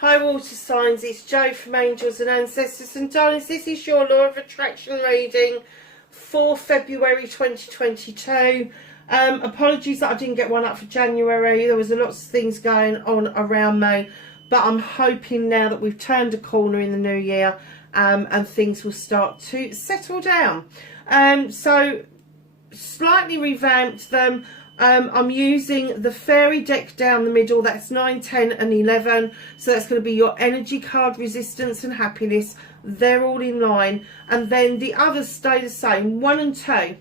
Hi water signs, it's Jo from Angels and Ancestors, and darlings, this is your Law of Attraction reading for February 2022. Apologies that I didn't get one up for January. There was a lot of things going on around me, but I'm hoping now that we've turned a corner in the new year and things will start to settle down. So slightly revamped them. I'm using the fairy deck down the middle. That's 9, 10 and 11. So that's going to be your energy card, resistance and happiness. They're all in line. And then the others stay the same. 1 and 2,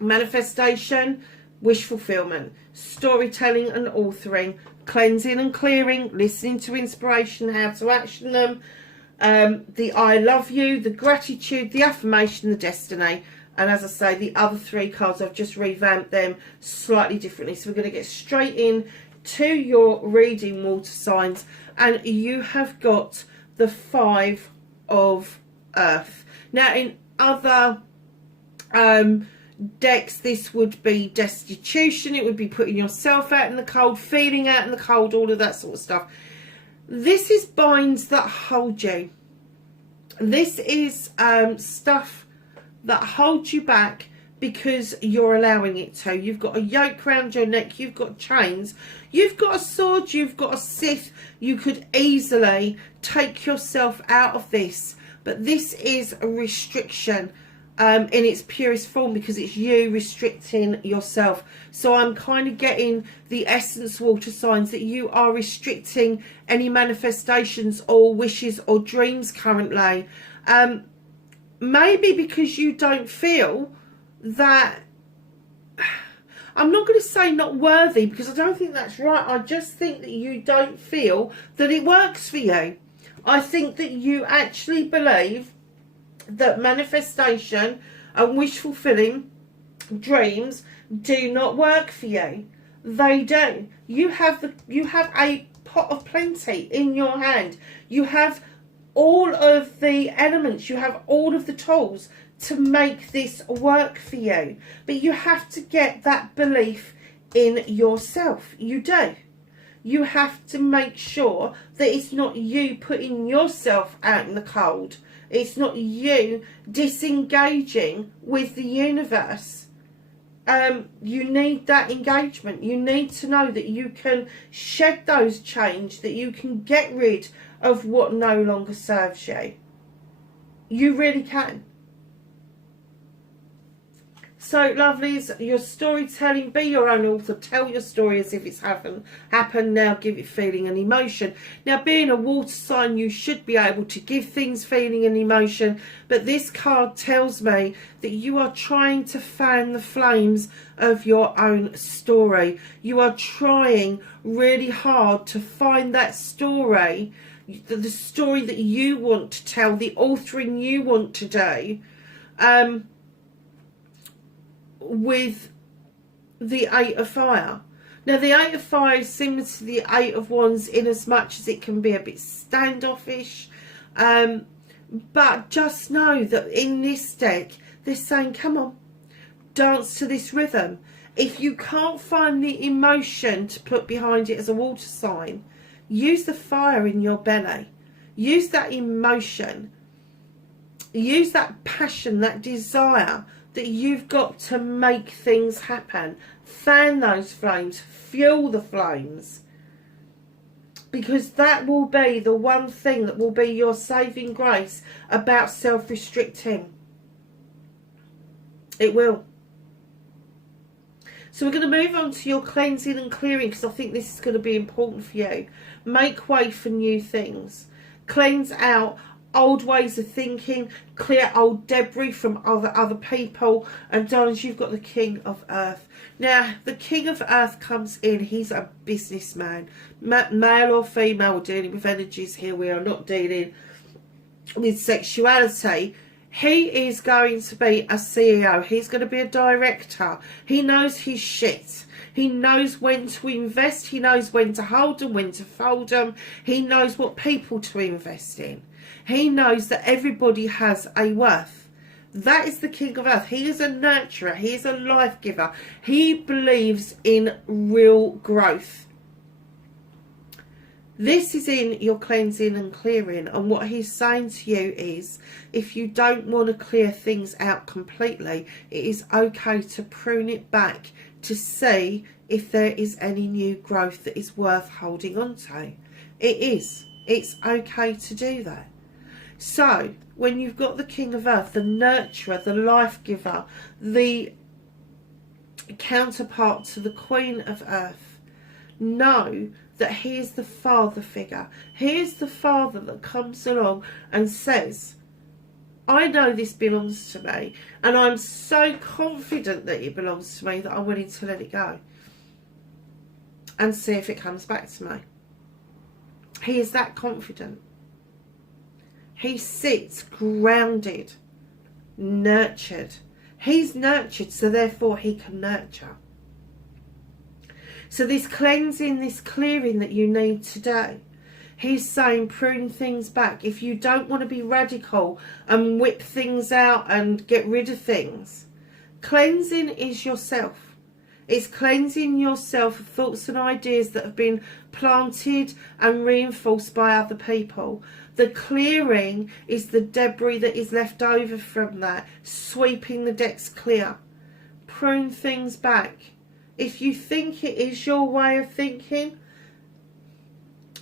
manifestation, wish fulfillment, storytelling and authoring, cleansing and clearing, listening to inspiration, how to action them, the I love you, the gratitude, the affirmation, the destiny. And as I say, the other 3 cards, I've just revamped them slightly differently. So we're going to get straight in to your reading, water signs. And you have got the 5 of Earth. Now, in other decks, this would be destitution. It would be putting yourself out in the cold, feeling out in the cold, all of that sort of stuff. This is binds that hold you. This is stuff that holds you back because you're allowing it to. You've got a yoke around your neck, you've got chains, you've got a sword, you've got a scythe. You could easily take yourself out of this, but this is a restriction in its purest form, because it's you restricting yourself. So I'm kind of getting the essence, water signs, that you are restricting any manifestations or wishes or dreams currently. Maybe because you don't feel that, I'm not going to say not worthy, because I don't think that's right. I just think that you don't feel that it works for you. I think that you actually believe that manifestation and wish fulfilling dreams do not work for you. They do. You have a pot of plenty in your hand. You have all of the elements, you have all of the tools to make this work for you. But you have to get that belief in yourself. You do. You have to make sure that it's not you putting yourself out in the cold. It's not you disengaging with the universe. You need that engagement. You need to know that you can shed those chains, that you can get rid of what no longer serves you. You really can. So, lovelies, your storytelling, be your own author. Tell your story as if it's happened. Now give it feeling and emotion. Now, being a water sign, you should be able to give things feeling and emotion. But this card tells me that you are trying to fan the flames of your own story. You are trying really hard to find that story, the story that you want to tell, the authoring you want to do, with the 8 of Fire. Now, the 8 of Fire is similar to the 8 of Wands in as much as it can be a bit standoffish, but just know that in this deck they're saying, come on, dance to this rhythm. If you can't find the emotion to put behind it as a water sign, use the fire in your belly. Use that emotion. Use that passion, that desire that you've got to make things happen. Fan those flames. Fuel the flames. Because that will be the one thing that will be your saving grace about self-restricting. It will. So we're going to move on to your cleansing and clearing, because I think this is going to be important for you. Make way for new things. Cleanse out old ways of thinking. Clear old debris from other people. And darlings, you've got the King of Earth. Now, the King of Earth comes in. He's a businessman. Male or female, we're dealing with energies here. We are not dealing with sexuality. He is going to be a CEO. He's going to be a director. He knows his shit. He knows when to invest. He knows when to hold them, when to fold them. He knows what people to invest in. He knows that everybody has a worth. That is the King of Earth. He is a nurturer. He is a life giver. He believes in real growth. This is in your cleansing and clearing, and what he's saying to you is, if you don't want to clear things out completely, it is okay to prune it back to see if there is any new growth that is worth holding on to. It is. It's okay to do that. So, when you've got the King of Earth, the nurturer, the life giver, the counterpart to the Queen of Earth, know that he is the father figure. He is the father that comes along and says, I know this belongs to me, and I'm so confident that it belongs to me that I'm willing to let it go and see if it comes back to me. He is that confident. He sits grounded, nurtured. He's nurtured, so therefore he can nurture. So this cleansing, this clearing that you need today, he's saying prune things back. If you don't want to be radical and whip things out and get rid of things, cleansing is yourself. It's cleansing yourself of thoughts and ideas that have been planted and reinforced by other people. The clearing is the debris that is left over from that, sweeping the decks clear. Prune things back. If you think it is your way of thinking,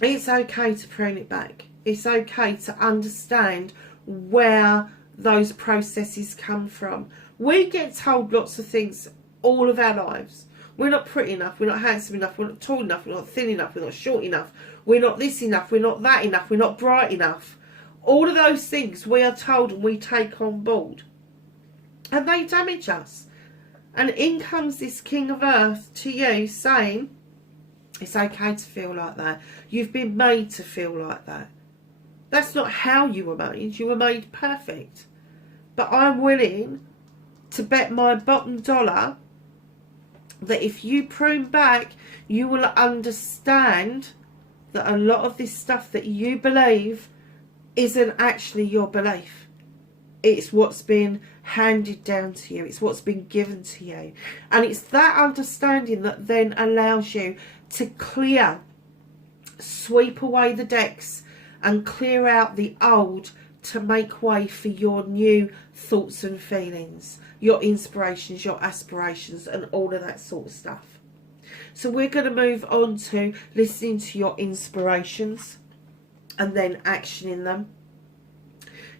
it's okay to prune it back. It's okay to understand where those processes come from. We get told lots of things all of our lives. We're not pretty enough, we're not handsome enough, we're not tall enough, we're not thin enough, we're not short enough, we're not this enough, we're not that enough, we're not bright enough. All of those things we are told and we take on board. And they damage us. And in comes this King of Earth to you saying, it's okay to feel like that. You've been made to feel like that. That's not how you were made. You were made perfect. But I'm willing to bet my bottom dollar that if you prune back, you will understand that a lot of this stuff that you believe isn't actually your belief. It's what's been handed down to you. It's what's been given to you. And it's that understanding that then allows you to clear, sweep away the decks and clear out the old to make way for your new thoughts and feelings, your inspirations, your aspirations, and all of that sort of stuff. So we're going to move on to listening to your inspirations and then actioning them.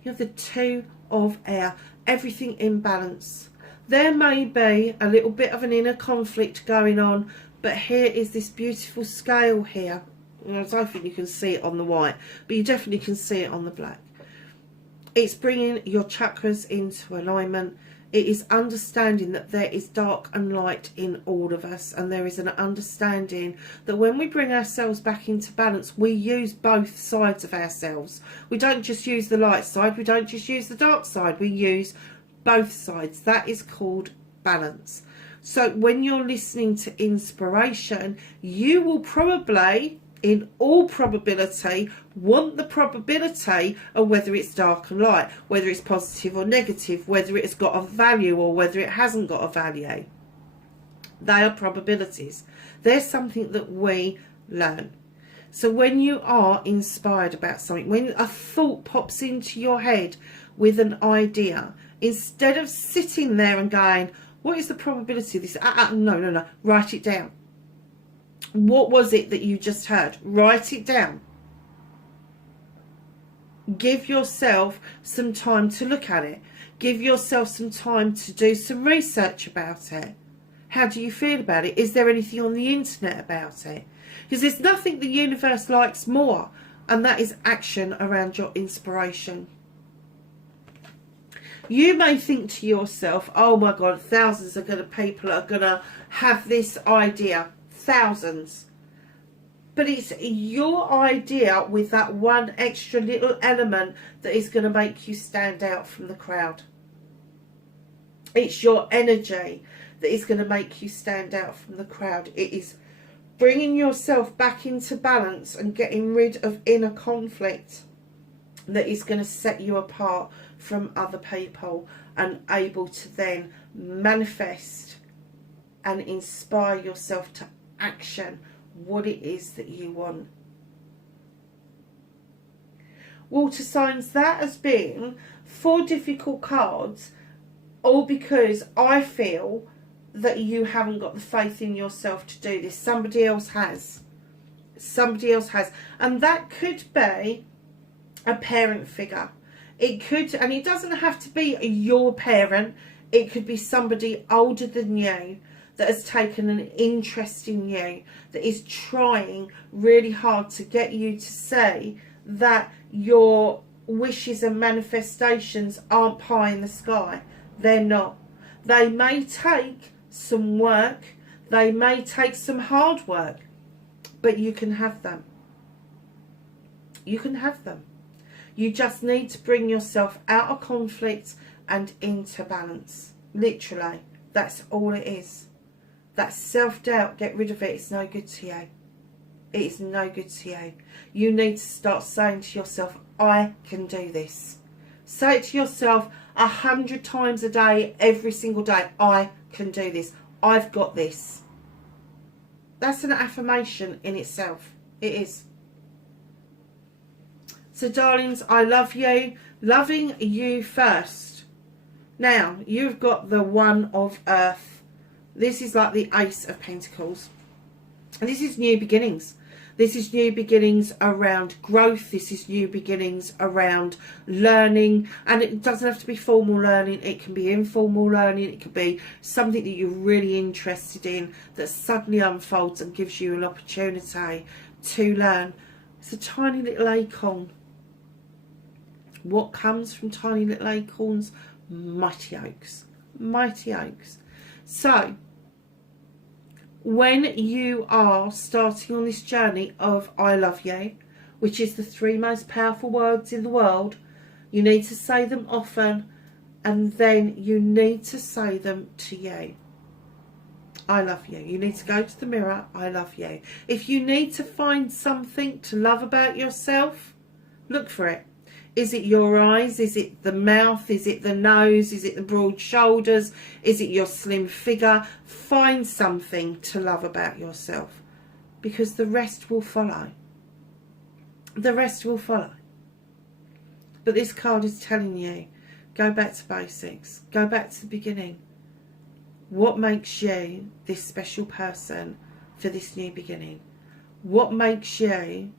You have the Two of Air, everything in balance. There may be a little bit of an inner conflict going on, but here is this beautiful scale here. I don't think you can see it on the white, but you definitely can see it on the black. It's bringing your chakras into alignment. It is understanding that there is dark and light in all of us, and there is an understanding that when we bring ourselves back into balance, we use both sides of ourselves. We don't just use the light side, we don't just use the dark side, we use both sides. That is called balance. So when you're listening to inspiration, you will probably, in all probability, want the probability of whether it's dark and light, whether it's positive or negative, whether it's got a value or whether it hasn't got a value. They are probabilities. They're something that we learn. So when you are inspired about something, when a thought pops into your head with an idea, instead of sitting there and going, what is the probability of this? No, write it down. What was it that you just heard? Write it down. Give yourself some time to look at it. Give yourself some time to do some research about it. How do you feel about it? Is there anything on the internet about it? Because there's nothing the universe likes more, and that is action around your inspiration. You may think to yourself, oh my God, thousands of people are going to have this idea. Thousands. But it's your idea with that one extra little element that is going to make you stand out from the crowd. It's your energy that is going to make you stand out from the crowd. It is bringing yourself back into balance and getting rid of inner conflict that is going to set you apart from other people and able to then manifest and inspire yourself to action what it is that you want. water signs, that has been 4 difficult cards, all because I feel that you haven't got the faith in yourself to do this. Somebody else has. Somebody else has. And that could be a parent figure. It could, and it doesn't have to be your parent. It could be somebody older than you that has taken an interest in you, that is trying really hard to get you to say that your wishes and manifestations aren't pie in the sky. They're not. They may take some work, they may take some hard work, but you can have them. You can have them. You just need to bring yourself out of conflict and into balance. Literally, that's all it is. That self-doubt, get rid of it. It's no good to you. It is no good to you. You need to start saying to yourself, I can do this. Say it to yourself 100 times a day, every single day. I can do this. I've got this. That's an affirmation in itself. It is. So, darlings, I love you. Loving you first. Now, you've got the One of Earth. This is like the Ace of Pentacles. And this is new beginnings. This is new beginnings around growth. This is new beginnings around learning. And it doesn't have to be formal learning. It can be informal learning. It could be something that you're really interested in that suddenly unfolds and gives you an opportunity to learn. It's a tiny little acorn. What comes from tiny little acorns? Mighty oaks. Mighty oaks. So, when you are starting on this journey of I love you, which is the 3 most powerful words in the world, you need to say them often, and then you need to say them to you. I love you. You need to go to the mirror. I love you. If you need to find something to love about yourself, look for it. Is it your eyes? Is it the mouth? Is it the nose? Is it the broad shoulders? Is it your slim figure? Find something to love about yourself, because the rest will follow. The rest will follow. But this card is telling you, go back to basics. Go back to the beginning. What makes you this special person for this new beginning? What makes you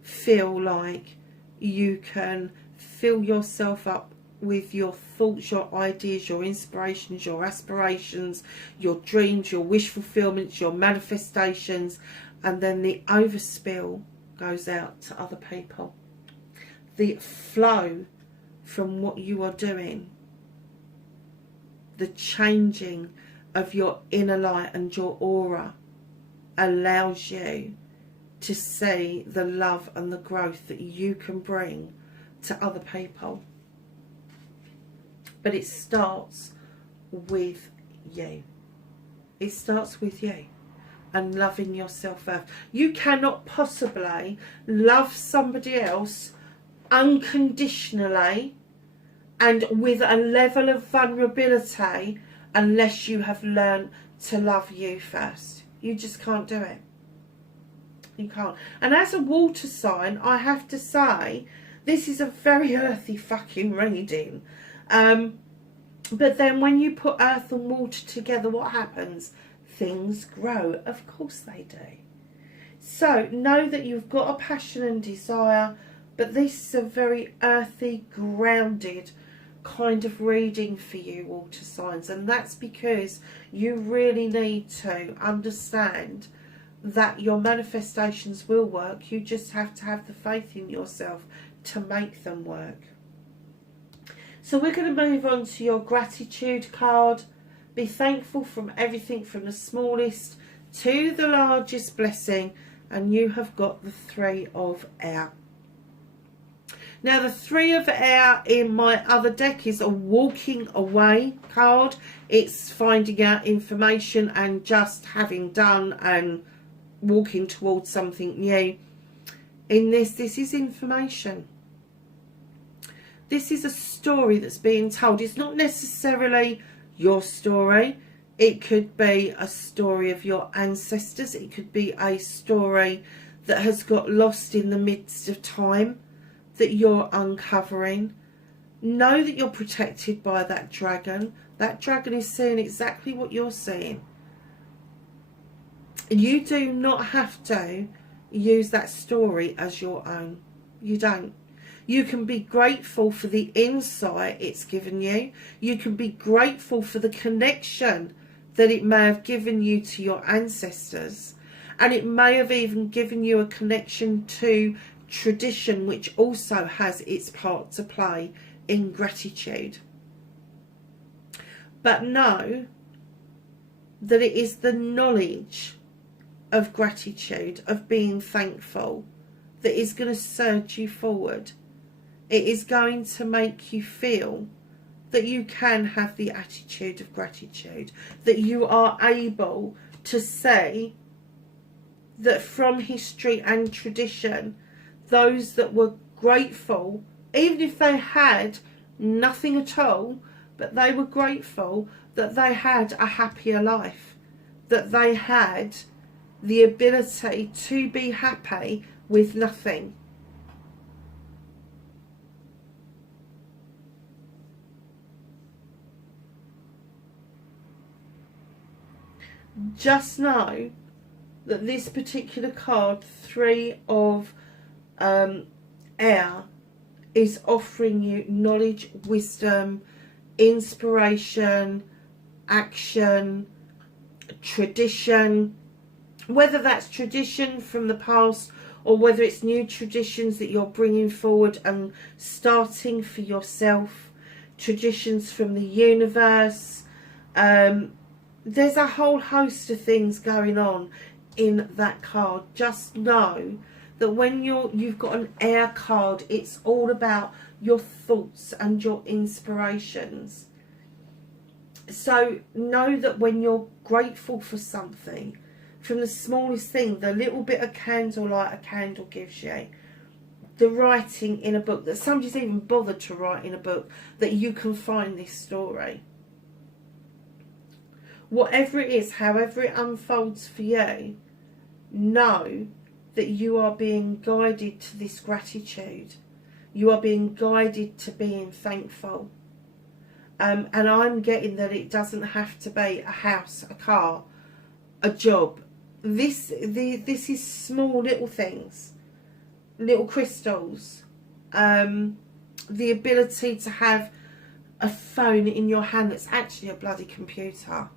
feel like you can fill yourself up with your thoughts, your ideas, your inspirations, your aspirations, your dreams, your wish fulfillments, your manifestations, and then the overspill goes out to other people. The flow from what you are doing, the changing of your inner light and your aura allows you to see the love and the growth that you can bring to other people. But it starts with you. It starts with you and loving yourself first. You cannot possibly love somebody else unconditionally and with a level of vulnerability unless you have learned to love you first. You just can't do it. You can't. And as a water sign, I have to say, this is a very earthy fucking reading. But then when you put earth and water together, what happens? Things grow. Of course they do. So know that you've got a passion and desire, but this is a very earthy, grounded kind of reading for you, water signs. And that's because you really need to understand that your manifestations will work. You just have to have the faith in yourself to make them work. So we're going to move on to your gratitude card. Be thankful from everything from the smallest to the largest blessing. And you have got the 3 of Air. Now the 3 of Air in my other deck is a walking away card. It's finding out information and just having done and walking towards something new. In this is information. This is a story that's being told. It's not necessarily your story. It could be a story of your ancestors. It could be a story that has got lost in the midst of time. that you're uncovering. Know that you're protected by that dragon. That dragon is seeing exactly what you're seeing. You do not have to use that story as your own. You don't. You can be grateful for the insight it's given you. You can be grateful for the connection that it may have given you to your ancestors. And it may have even given you a connection to tradition, which also has its part to play in gratitude. But know that it is the knowledge of gratitude, of being thankful, that is going to surge you forward. It is going to make you feel that you can have the attitude of gratitude, that you are able to say that from history and tradition, those that were grateful, even if they had nothing at all, but they were grateful that they had a happier life, that they had the ability to be happy with nothing. Just know that this particular card, 3 of air, is offering you knowledge, wisdom, inspiration, action, tradition. Whether that's tradition from the past or whether it's new traditions that you're bringing forward and starting for yourself, traditions from the universe. There's a whole host of things going on in that card. Just know that when you've got an air card, it's all about your thoughts and your inspirations. So know that when you're grateful for something, from the smallest thing, the little bit of candlelight a candle gives you, the writing in a book, that somebody's even bothered to write in a book, that you can find this story. Whatever it is, however it unfolds for you, know that you are being guided to this gratitude. You are being guided to being thankful. And I'm getting that it doesn't have to be a house, a car, a job. This is small little things, little crystals, the ability to have a phone in your hand that's actually a bloody computer,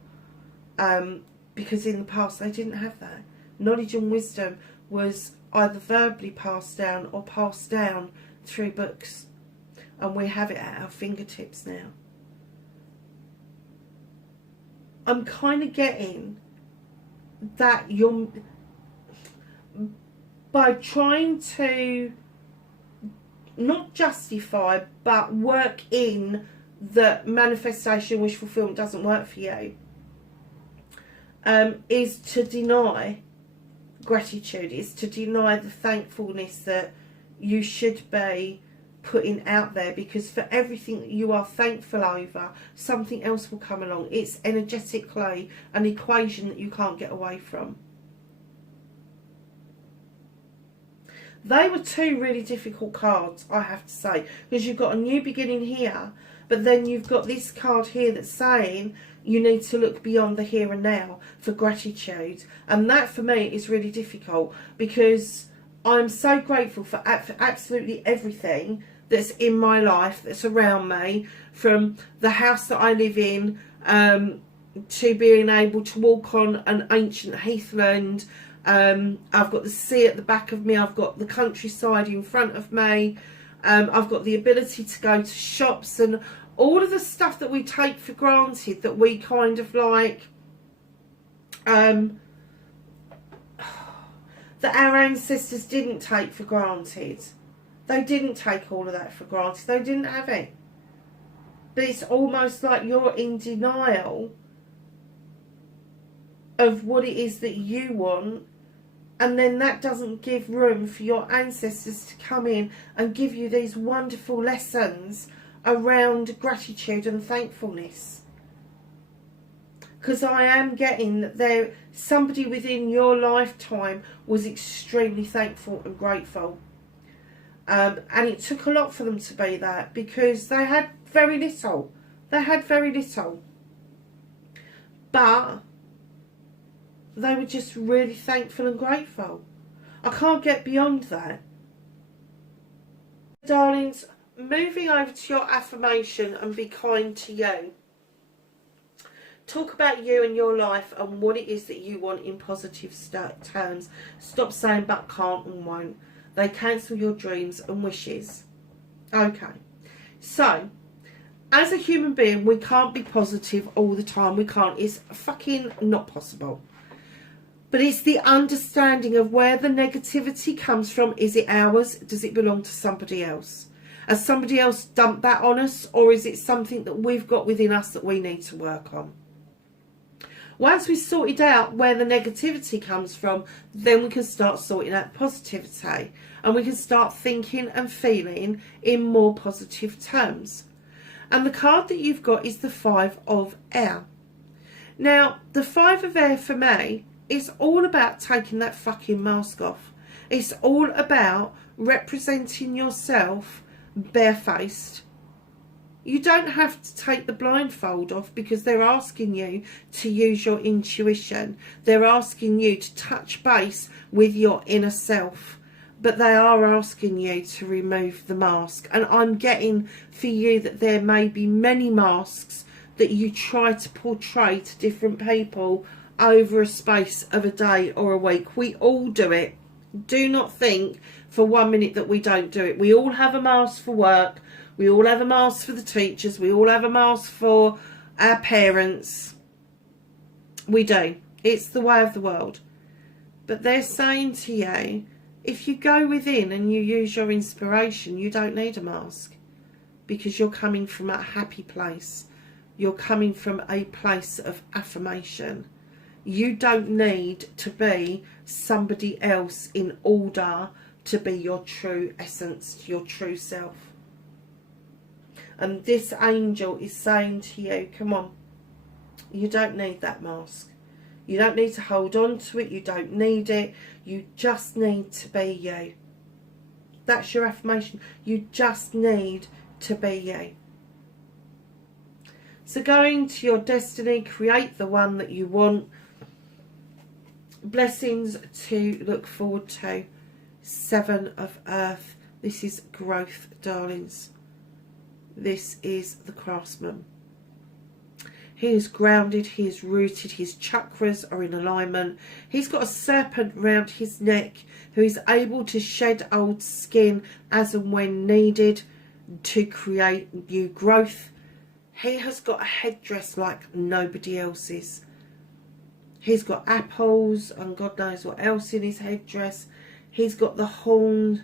because in the past they didn't have that. Knowledge and wisdom was either verbally passed down or passed down through books, and we have it at our fingertips now. I'm kind of getting that you're, by trying to not justify but work in that manifestation, wish fulfillment doesn't work for you, is to deny gratitude, is to deny the thankfulness that you should be putting out there, because for everything that you are thankful over, something else will come along. It's energetically an equation that you can't get away from. They were 2 really difficult cards, I have to say, because you've got a new beginning here, but then you've got this card here that's saying you need to look beyond the here and now for gratitude. And that for me is really difficult, because I'm so grateful for absolutely everything that's in my life, that's around me, from the house that I live in, to being able to walk on an ancient heathland. I've got the sea at the back of me, I've got the countryside in front of me, I've got the ability to go to shops, and all of the stuff that we take for granted, that we kind of like, that our ancestors didn't take for granted. They didn't take all of that for granted. They didn't have it. But it's almost like you're in denial of what it is that you want, and then that doesn't give room for your ancestors to come in and give you these wonderful lessons around gratitude and thankfulness. Because I am getting that somebody within your lifetime was extremely thankful and grateful. And it took a lot for them to be that, because they had very little. They had very little. But they were just really thankful and grateful. I can't get beyond that. Darlings, moving over to your affirmation and be kind to you. Talk about you and your life and what it is that you want in positive terms. Stop saying but, can't and won't. They cancel your dreams and wishes. Okay. So, as a human being, we can't be positive all the time. We can't. It's fucking not possible. But it's the understanding of where the negativity comes from. Is it ours? Does it belong to somebody else? Has somebody else dumped that on us? Or is it something that we've got within us that we need to work on? Once we've sorted out where the negativity comes from, then we can start sorting out positivity. And we can start thinking and feeling in more positive terms. And the card that you've got is the 5 of Air. Now, the 5 of Air for me is all about taking that fucking mask off. It's all about representing yourself barefaced. You don't have to take the blindfold off, because they're asking you to use your intuition. They're asking you to touch base with your inner self. But they are asking you to remove the mask. And I'm getting for you that there may be many masks that you try to portray to different people over a space of a day or a week. We all do it. Do not think for 1 minute that we don't do it. We all have a mask for work. We all have a mask for the teachers. We all have a mask for our parents. We do. It's the way of the world. But they're saying to you, if you go within and you use your inspiration, you don't need a mask, because you're coming from a happy place. You're coming from a place of affirmation. You don't need to be somebody else in order to be your true essence, your true self. And this angel is saying to you, come on, you don't need that mask. You don't need to hold on to it. You don't need it. You just need to be you. That's your affirmation. You just need to be you. So go into your destiny, create the one that you want. Blessings to look forward to. 7 of Earth. This is growth, darlings. This is the craftsman. He is grounded, he is rooted, his chakras are in alignment. He's got a serpent round his neck who is able to shed old skin as and when needed to create new growth. He has got a headdress like nobody else's. He's got apples and God knows what else in his headdress. He's got the horn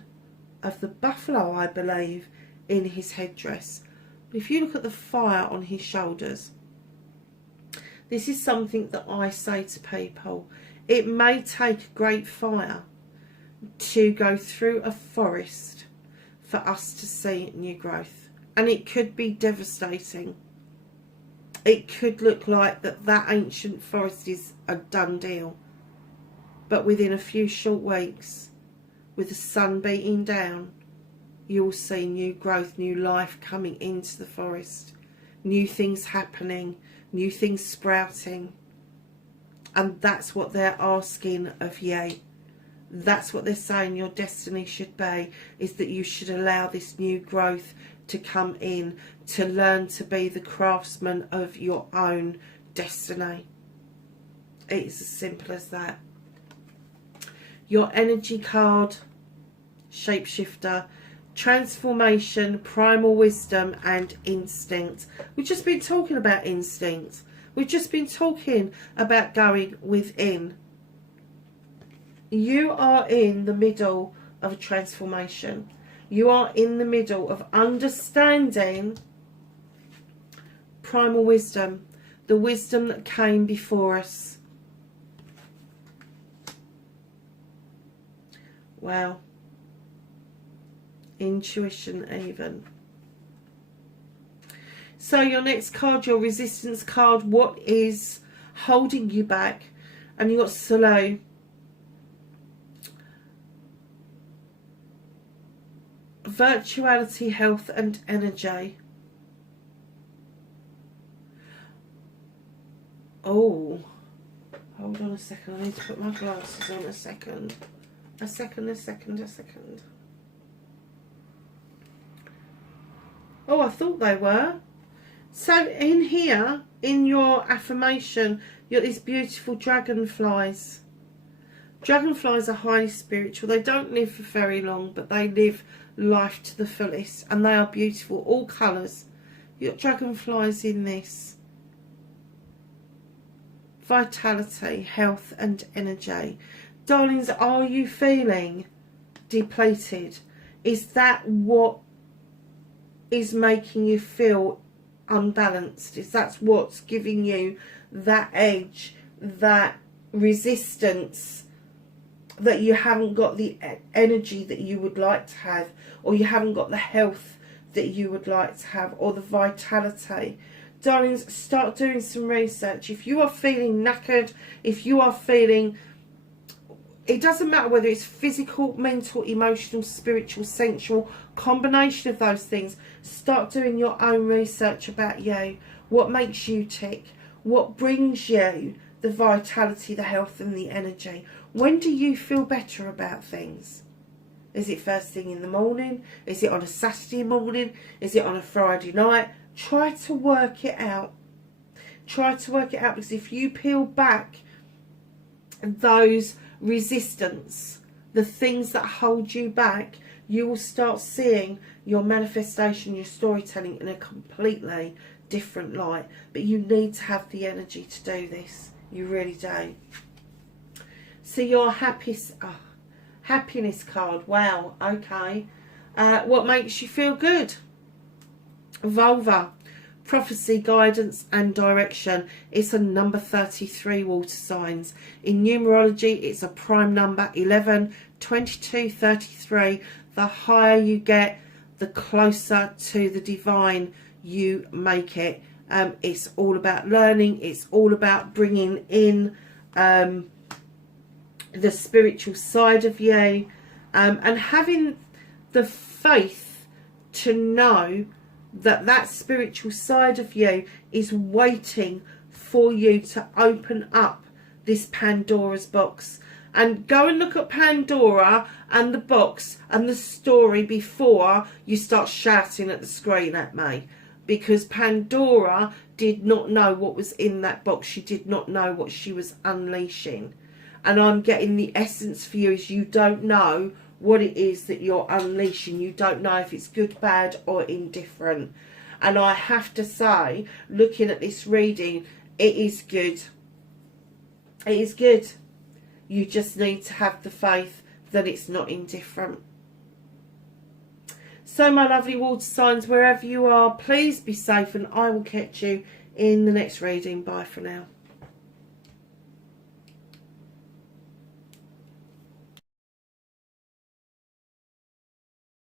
of the buffalo, I believe, in his headdress. But if you look at the fire on his shoulders, this is something that I say to people. It may take great fire to go through a forest for us to see new growth. And it could be devastating. It could look like that ancient forest is a done deal. But within a few short weeks, with the sun beating down, you will see new growth, new life coming into the forest. New things happening, new things sprouting. And that's what they're asking of you. That's what they're saying your destiny should be, is that you should allow this new growth to come in, to learn to be the craftsman of your own destiny. It's as simple as that. Your energy card, shapeshifter, transformation, primal wisdom and instinct. We've just been talking about instinct. We've just been talking about going within. You are in the middle of a transformation. You are in the middle of understanding primal wisdom, the wisdom that came before us. Wow. Intuition even. So your next card, your resistance card, what is holding you back? And you got slow. virtuality, health and energy. Oh, hold on a second. I need to put my glasses on a second. A second. Oh, I thought they were. So in here, in your affirmation, you got these beautiful dragonflies. Dragonflies are highly spiritual. They don't live for very long, but they live life to the fullest. And they are beautiful, all colours. You got dragonflies in this. Vitality, health and energy. Darlings, are you feeling depleted? Is that what is making you feel unbalanced? Is that what's giving you that edge, that resistance, that you haven't got the energy that you would like to have, or you haven't got the health that you would like to have, or the vitality? Darlings, start doing some research. If you are feeling knackered, if you are feeling, it doesn't matter whether it's physical, mental, emotional, spiritual, sensual, combination of those things, start doing your own research about you. What makes you tick? What brings you the vitality, the health and the energy? When do you feel better about things? Is it first thing in the morning? Is it on a Saturday morning? Is it on a Friday night? Try to work it out. Try to work it out, because if you peel back those resistance, the things that hold you back, you will start seeing your manifestation, your storytelling in a completely different light. But you need to have the energy to do this. You really do. So your happiness card. Wow. Okay. What makes you feel good? Vulva, prophecy, guidance and direction. It's a number 33, water signs. In numerology, it's a prime number 11, 22, 33. The higher you get, the closer to the divine you make it. It's all about learning. It's all about bringing in the spiritual side of you, and having the faith to know that that spiritual side of you is waiting for you to open up this Pandora's box. And go and look at Pandora and the box and the story before you start shouting at the screen at me. Because Pandora did not know what was in that box. She did not know what she was unleashing. And I'm getting the essence for you is you don't know what it is that you're unleashing. You don't know if it's good, bad or indifferent. And I have to say, looking at this reading, it is good. It is good. You just need to have the faith that it's not indifferent. So my lovely water signs, wherever you are, please be safe, and I will catch you in the next reading. Bye for now.